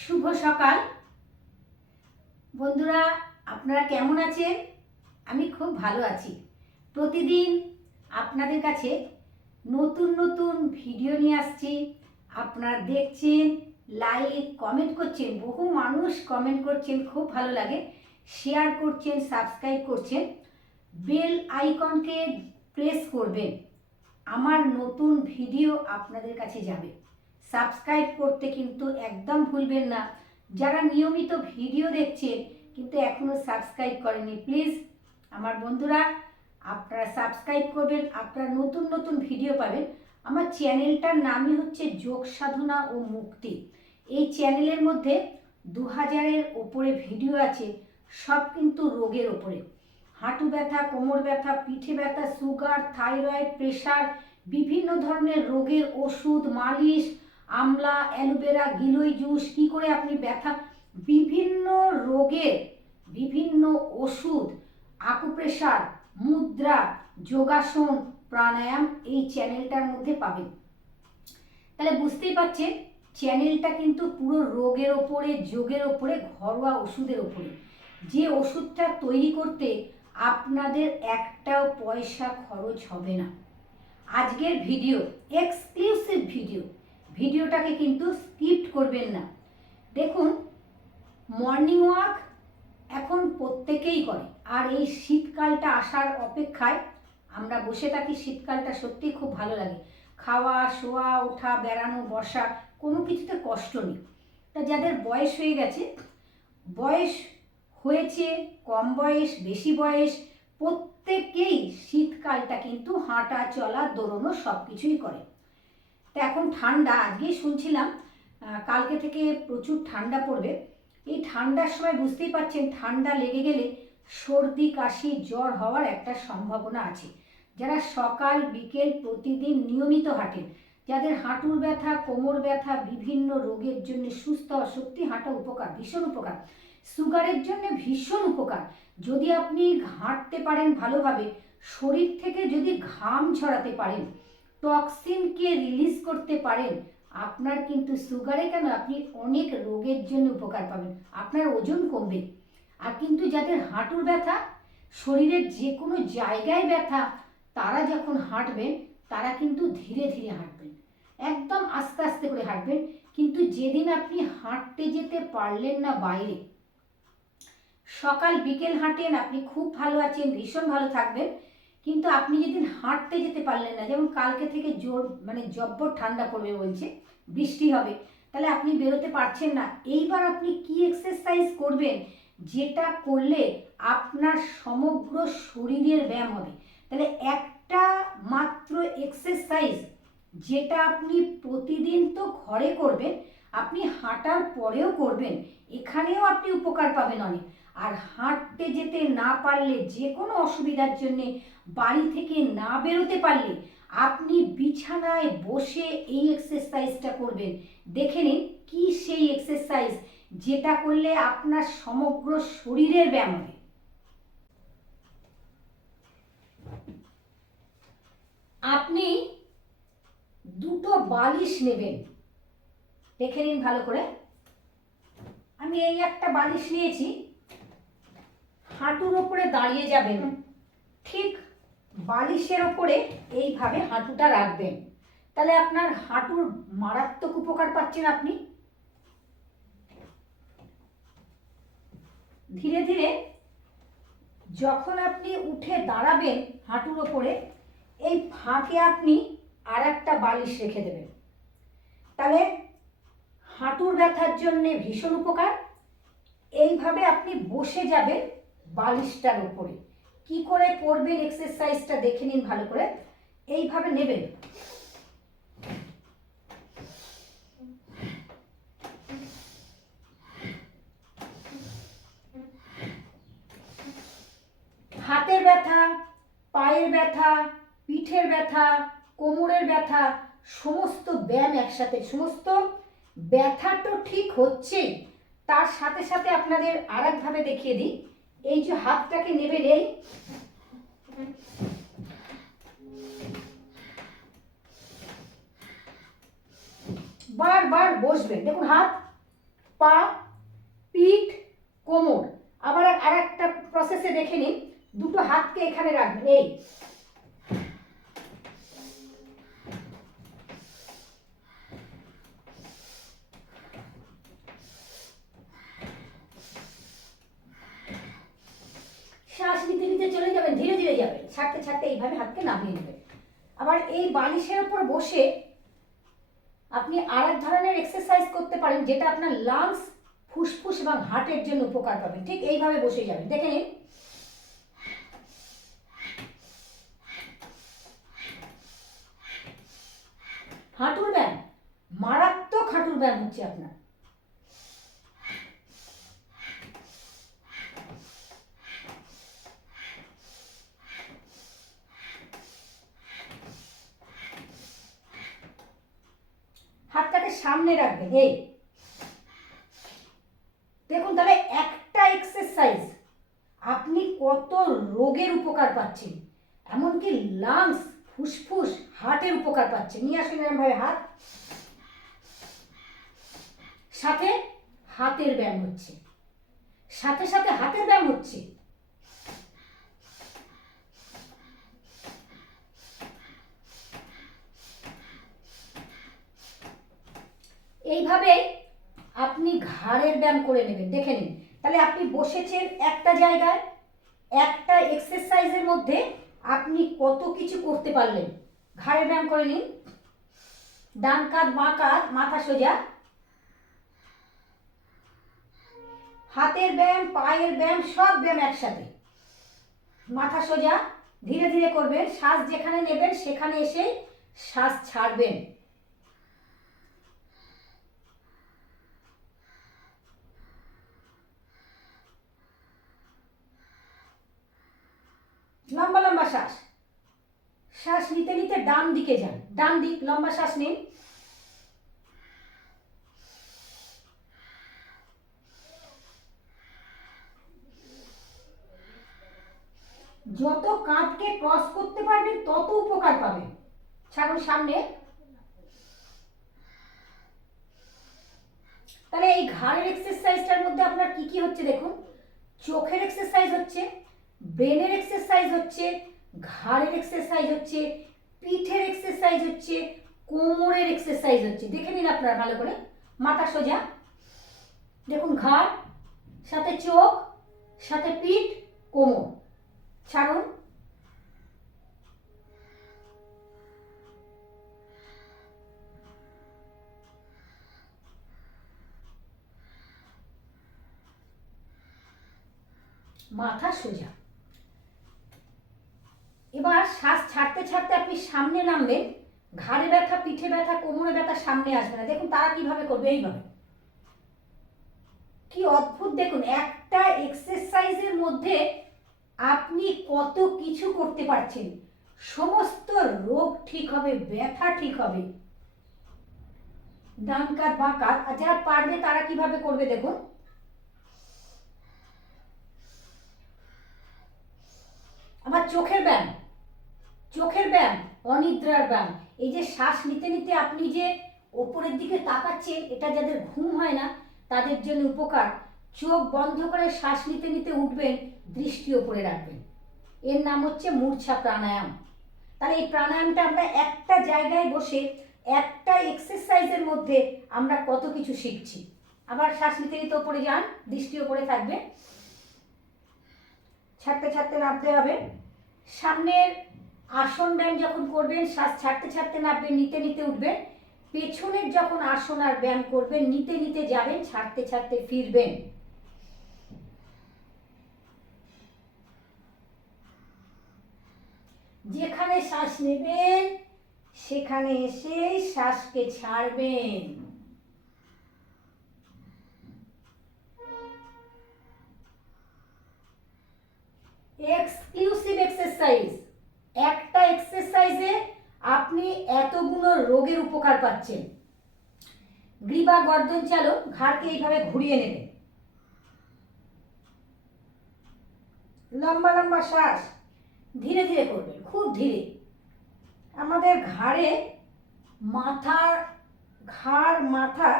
শুভ সকাল বন্ধুরা, আপনারা কেমন আছেন? আমি খুব ভালো আছি। প্রতিদিন আপনাদের কাছে নতুন নতুন ভিডিও নিয়ে আসছি। আপনারা দেখছেন, লাইক কমেন্ট করছেন, বহু মানুষ কমেন্ট করছেন, খুব ভালো লাগে। শেয়ার করছেন, সাবস্ক্রাইব করছেন, বেল আইকনকে প্রেস করবেন। আমার নতুন ভিডিও আপনাদের কাছে যাবে। সাবস্ক্রাইব করতে কিন্তু একদম ভুলবেন না। যারা নিয়মিত ভিডিও দেখছেন কিন্তু এখনও সাবস্ক্রাইব করেনি, প্লিজ আমার বন্ধুরা আপনারা সাবস্ক্রাইব করবেন, আপনারা নতুন নতুন ভিডিও পাবেন। আমার চ্যানেলটার নামই হচ্ছে যোগ সাধনা ও মুক্তি। এই চ্যানেলের মধ্যে 2000-এর ওপরে ভিডিও আছে, সব কিন্তু রোগের ওপরে। হাঁটু ব্যথা, কোমর ব্যথা, পিঠে ব্যথা, সুগার, থাইরয়েড, প্রেশার, বিভিন্ন ধরনের রোগের ওষুধ, মালিশ, আমলা, অ্যালোভেরা, গিলোই জুস, কী করে আপনি ব্যথা, বিভিন্ন রোগের বিভিন্ন ওষুধ, আকুপ্রেশার, মুদ্রা, যোগাসন, প্রাণায়াম এই চ্যানেলটার মধ্যে পাবেন। তাহলে বুঝতেই পারছেন চ্যানেলটা কিন্তু পুরো রোগের ওপরে, যোগের ওপরে, ঘরোয়া ওষুধের ওপরে। যে ওষুধটা তৈরি করতে আপনাদের একটাও পয়সা খরচ হবে না। আজকের ভিডিও এক্সক্লুসিভ ভিডিওটাকে কিন্তু স্কিপ করবেন না। দেখুন, মর্নিং ওয়াক এখন প্রত্যেকেই করে, আর এই শীতকালটা আসার অপেক্ষায় আমরা বসে থাকি। শীতকালটা সত্যিই খুব ভালো লাগে। খাওয়া, শোয়া, ওঠা, বেড়ানো, বসা, কোনো কিছুতে কষ্ট নেই। তা যাদের বয়স হয়ে গেছে, বয়স হয়েছে, কম বয়স, বেশি বয়স, প্রত্যেকেই শীতকালটা কিন্তু হাঁটা, চলা, দৌড়ানো সব কিছুই করে। তো এখন ঠান্ডা, আজকেই শুনছিলাম কালকে থেকে প্রচুর ঠান্ডা পড়বে। এই ঠান্ডার সময় বুঝতেই পারছেন ঠান্ডা লেগে গেলে সর্দি, কাশি, জ্বর হওয়ার একটা সম্ভাবনা আছে। যারা সকাল বিকেল প্রতিদিন নিয়মিত হাঁটেন, যাদের হাঁটুর ব্যথা, কোমর ব্যথা, বিভিন্ন রোগের জন্য সুস্থ হওয়া, সত্যি হাঁটা উপকার, ভীষণ উপকার। সুগারের জন্য ভীষণ উপকার। যদি আপনি হাঁটতে পারেন ভালোভাবে, শরীর থেকে যদি ঘাম ঝরাতে পারেন, টক্সিনকে রিলিজ করতে পারেন, আপনার কিন্তু সুগারে কেন, আপনি অনেক রোগের জন্য উপকার পাবেন। আপনার ওজন কমবে। আর কিন্তু যাদের হাঁটুর ব্যথা, শরীরের যে কোনো জায়গায় ব্যথা, তারা যখন হাঁটবেন তারা কিন্তু ধীরে ধীরে হাঁটবেন, একদম আস্তে আস্তে করে হাঁটবেন। কিন্তু যেদিন আপনি হাঁটতে যেতে পারলেন না বাইরে, সকাল বিকেল হাঁটেন, আপনি খুব ভালো আছেন, ভীষণ ভালো থাকবেন। কিন্তু আপনি যেদিন হাঁটতে যেতে পারলেন না, যেমন কালকে থেকে জোর জব্বর ঠান্ডা পড়বে বলছে, বৃষ্টি হবে, তাহলে আপনি বেরোতে পারছেন না। এইবার আপনি কি এক্সারসাইজ করবেন যেটা করলে আপনার সমগ্র শরীরের ব্যায়াম হবে? তাহলে একটা মাত্র এক্সারসাইজ যেটা আপনি প্রতিদিন তো ঘরে করবেন, আপনি হাঁটার পরেও করবেন, এখানেও আপনি উপকার পাবেন অনেক। আর হাঁটতে যেতে না পারলে, যে কোনো অসুবিধার জন্যে বাড়ি থেকে না বেরোতে পারলে, আপনি বিছানায় বসে এই এক্সারসাইজটা করবেন। দেখে নিন কি সেই এক্সারসাইজ যেটা করলে আপনার সমগ্র শরীরের ব্যায়াম হবে। আপনি দুটো বালিশ নেবেন, দেখে নিন ভালো করে। আমি এই একটা বালিশ নিয়েছি। হাঁটুর ওপরে দাঁড়িয়ে যাবেন, ঠিক বালিশের ওপরে এইভাবে হাঁটুটা রাখবেন। তাহলে আপনার হাঁটুর মারাত্মক উপকার পাচ্ছেন আপনি। ধীরে ধীরে যখন আপনি উঠে দাঁড়াবেন হাঁটুর ওপরে, এই ফাঁকে আপনি আর একটা বালিশ রেখে দেবেন। তাহলে হাঁটুর ব্যথার জন্যে ভীষণ উপকার। এইভাবে আপনি বসে যাবেন বালিশটার উপরে। কি করে করবেন এক্সারসাইজটা দেখে নিন ভালো করে। এইভাবে নেবেন, হাতের ব্যথা, পায়ের ব্যথা, পিঠের ব্যথা, কোমরের ব্যথা, সমস্ত ব্যায়াম একসাথে। সমস্ত ব্যথা তো ঠিক হচ্ছেই, তার সাথে সাথে আপনাদের আর একভাবে দেখিয়ে দিই। এই যে হাতটাকে নেবেন, এই বারবার বসবেন। দেখুন হাত পা, পিঠ, কোমর। আবার আর একটা প্রসেসে দেখে নিন, দুটো হাতকে এখানে রাখবেন, এই শ্বাস নিতে নিতে চলে যাবেন, ধীরে ধীরে যাবেন, ছাড়তে ছাড়তে এইভাবে হাতকে নামিয়ে নেবেন। আবার এই বালিশের উপর বসে আপনি আর এক ধরনের এক্সারসাইজ করতে পারেন, যেটা আপনার লাংস, ফুসফুস এবং হার্টের জন্য উপকার পাবেন। ঠিক এইভাবে বসে যাবেন, দেখে নিন। হাঁটুর ব্যায়াম, মারাত্মক হাঁটুর ব্যায়াম হচ্ছে আপনার। হাতটাকে সামনে রাখবেন, এই দেখুন, তাহলে একটা এক্সারসাইজ আপনি কত রোগের উপকার পাচ্ছেন, এমনকি লাংস, ফুসফুস, হার্টের উপকার পাচ্ছেন। নিয়ে আসুন এরকমভাবে হাত, সাথে হাতের ব্যায়াম হচ্ছে, সাথে সাথে হাতের ব্যায়াম হচ্ছে। এইভাবে আপনি ঘাড়ের ব্যায়াম করে নেবেন, দেখে নিন। তাহলে আপনি বসেছেন একটা জায়গায়, একটা এক্সারসাইজের মধ্যে আপনি কত কিছু করতে পারলেন। ঘাড়ের ব্যায়াম করে নিন, ডান কাঁধ বাঁ কাঁধ, মাথা সোজা, হাতের ব্যায়াম, পায়ের ব্যায়াম, সব ব্যায়াম একসাথে। মাথা সোজা, ধীরে ধীরে করবেন, শ্বাস যেখানে নেবেন সেখানে এসে শ্বাস ছাড়বেন। লম্বা লম্বা শ্বাস, শ্বাস নিতে নিতে ডান দিকে যান, ডান দিক, লম্বা শ্বাস নিন। যত কাঁধকে ক্রস করতে পারবেন তত উপকার পাবেন। ছাড়ুন সামনে। তাহলে এই ঘাড়ের এক্সারসাইজটার মধ্যে আপনার কি কি হচ্ছে দেখুন, চোখের এক্সারসাইজ হচ্ছে, ব্রেনের এক্সারসাইজ হচ্ছে, ঘাড়ের এক্সারসাইজ হচ্ছে, পিঠের এক্সারসাইজ হচ্ছে, কোমরের এক্সারসাইজ হচ্ছে। দেখে নিন আপনারা ভালো করে। মাথা সোজা, দেখুন ঘাড়, সাথে চোখ, সাথে পিঠ, কোমর। ছাড়ুন। মাথা সোজা। এবার শ্বাস ছাড়তে ছাড়তে আপনি সামনে নামবেন, ঘাড়ে ব্যথা, পিঠে ব্যথা, কোমরে ব্যথা সামনে আসবে না। দেখুন তারা কিভাবে করবে, এইভাবে। কি অদ্ভুত দেখুন, একটা এক্সারসাইজের মধ্যে আপনি কত কিছু করতে পারছেন। সমস্ত রোগ ঠিক হবে, ব্যথা ঠিক হবে। ডান কাঁধ বাঁ কাঁধ, আর যারা পারবে তারা কিভাবে করবে দেখুন। আবার চোখের ব্যায়াম, চোখের ব্যায়াম, অনিদ্রার ব্যায়াম। এই যে শ্বাস নিতে নিতে আপনি যে ওপরের দিকে তাকাচ্ছেন, এটা যাদের ঘুম হয় না তাদের জন্য উপকার। চোখ বন্ধ করে শ্বাস নিতে নিতে উঠবেন, দৃষ্টি ওপরে রাখবেন। এর নাম হচ্ছে মূর্ছা প্রাণায়াম। তাহলে এই প্রাণায়ামটা আমরা একটা জায়গায় বসে একটা এক্সারসাইজের মধ্যে আমরা কত কিছু শিখছি। আবার শ্বাস নিতে নিতে ওপরে যান, দৃষ্টি ওপরে থাকবে, ছাড়তে ছাড়তে নামতে হবে। সামনের আসন ব্যায়াম যখন করবেন, শ্বাস ছাড়তে ছাড়তে নামবেন, নিতে নিতে উঠবেন। পেছনের যখন আসন আর ব্যায়াম করবেন, নিতে নিতে যাবেন, ছাড়তে ছাড়তে ফিরবেন। যেখানে শ্বাস নেবেন সেখানে এসে শ্বাসকে ছাড়বেন। এক্সক্লুসিভ এক্সারসাইজ, একটা এক্সারসাইজে আপনি এতগুলো রোগের উপকার পাচ্ছেন। গ্রীবা গর্দন চালক, ঘাড়কে এইভাবে ঘুরিয়ে নেবেন, লম্বা লম্বা শ্বাস, ধীরে ধীরে করবেন, খুব ধীরে। আমাদের ঘাড়ে মাথার, ঘাড় মাথা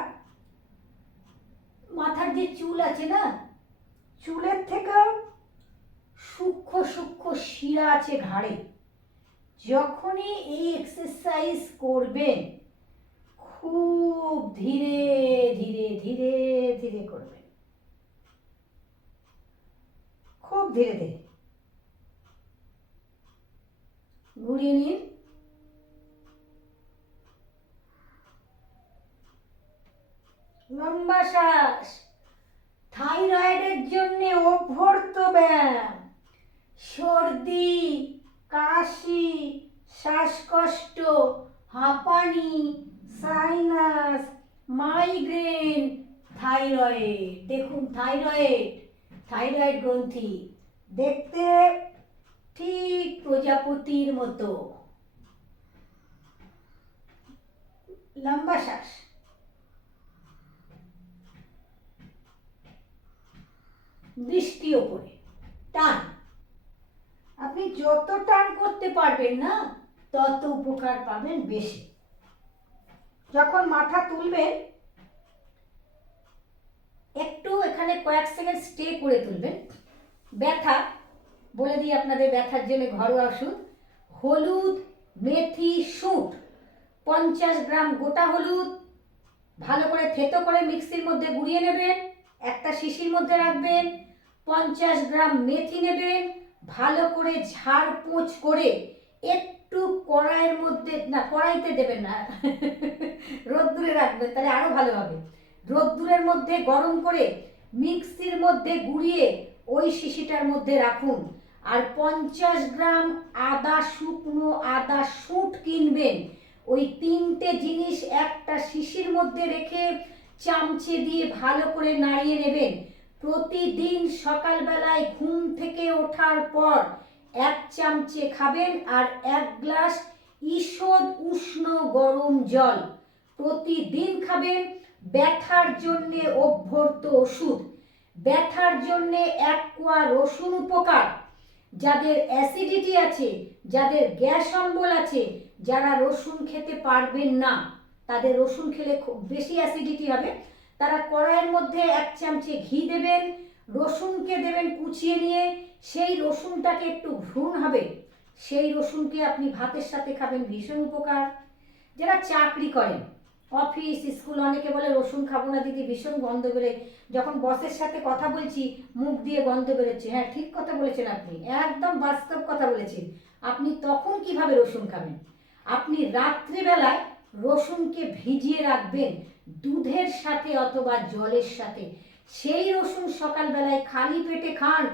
চুল আছে না, চুলের থেকে সূক্ষ্ম সূক্ষ্ম শিরা আছে ঘাড়ে, যখনই এই এক্সারসাইজ করবেন খুব ধীরে ধীরে ধীরে ধীরে করবেন, খুব ধীরে ধীরে ঘুরিয়ে নিন। লম্বা শ্বাস, থাইরয়েডের জন্য অভ্যর্থ ব্যায়াম। সর্দি, কাশি, শ্বাসকষ্ট, হাঁপানি, সাইনাস, মাইগ্রেন, থাইরয়েড। দেখুন থাইরয়েড গ্রন্থি দেখতে ঠিক প্রজাপতির মতো। লম্বা শ্বাস, দৃষ্টি ওপরে, টান। আপনি যত টান করতে পারবেন না তত উপকার পাবেন বেশি। যখন মাথা তুলবেন একটু এখানে কয়েক সেকেন্ড স্টে করে তুলবেন। ব্যথা বলে দিই আপনাদের, ব্যথার জন্য ঘরোয়া ওষুধ, হলুদ, মেথি, শুঁট, 50 গ্রাম গোটা হলুদ ভালো করে থেতো করে মিক্সির মধ্যে গুঁড়িয়ে নেবেন, একটা শিশির মধ্যে রাখবেন। 50 গ্রাম মেথি নেবেন, ভালো করে ঝাড় পোঁছ করে একটু কড়াইয়ের মধ্যে, না কড়াইতে দেবেন না রোদ্দুরে রাখবেন, তাহলে আরো ভালো হবে। রোদ্দুরের মধ্যে গরম করে মিক্সির মধ্যে গুঁড়িয়ে ওই শিশিটার মধ্যে রাখুন। আর 50 গ্রাম আদা, শুকনো আদা শুঁট কিনবেন। ওই 3টে জিনিস একটা শিশির মধ্যে রেখে চামচে দিয়ে ভালো করে নাড়িয়ে নেবেন। প্রতিদিন সকালবেলায় ঘুম থেকে ওঠার পর 1 চামচে খাবেন, আর 1 গ্লাস ঈষৎ উষ্ণ গরম জল প্রতিদিন খাবেন। ব্যথার জন্যে অভ্যর্থ ওষুধ। ব্যথার জন্যে 1 কোয়া রসুন উপকার। যাদের অ্যাসিডিটি আছে, যাদের গ্যাস অম্বল আছে, যারা রসুন খেতে পারবেন না, তাদের রসুন খেলে খুব বেশি অ্যাসিডিটি হবে, তারা কড়াইয়ের মধ্যে 1 চামচে ঘি দেবেন, রসুনকে দেবেন কুচিয়ে নিয়ে, সেই রসুনটাকে একটু ভ্রূণ হবে, সেই রসুনকে আপনি ভাতের সাথে খাবেন, ভীষণ উপকার। যারা চাকরি করেন, অফিস স্কুল, অনেকে বলে রসুন খাবো না দিদি, ভীষণ গন্ধ বেরোয়, যখন বসের সাথে কথা বলছি মুখ দিয়ে গন্ধ বেরোচ্ছে। হ্যাঁ, ঠিক কথা বলেছেন আপনি, একদম বাস্তব কথা বলেছেন। আপনি তখন কিভাবে রসুন খাবেন? আপনি রাত্রিবেলায় রসুনকে ভিজিয়ে রাখবেন দুধের সাথে অথবা জলের সাথে, সেই রসুন সকালবেলায় খালি পেটে খান,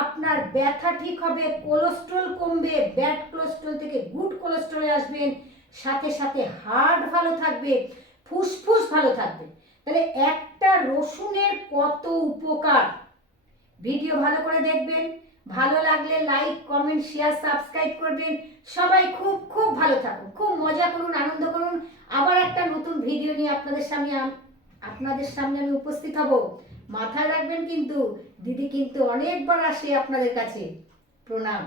আপনার ব্যথা ঠিক হবে, কোলেস্ট্রল কমবে, ব্যাড কোলেস্ট্রল থেকে গুড কোলেস্ট্রলে আসবেন, সাথে সাথে হার্ট ভালো থাকবে, ফুসফুস ভালো থাকবে। তাহলে একটা রসুনের কত উপকার। ভিডিও ভালো করে দেখবেন, ভালো লাগলে লাইক, কমেন্ট, শেয়ার, সাবস্ক্রাইব করবেন। সবাই খুব খুব ভালো থাকুন, খুব মজা করুন, আনন্দ করুন। আবার একটা নতুন ভিডিও নিয়ে আপনাদের সামনে আমি উপস্থিত হব। মাথায় রাখবেন কিন্তু, দিদি কিন্তু অনেকবার আসে আপনাদের কাছে। প্রণাম।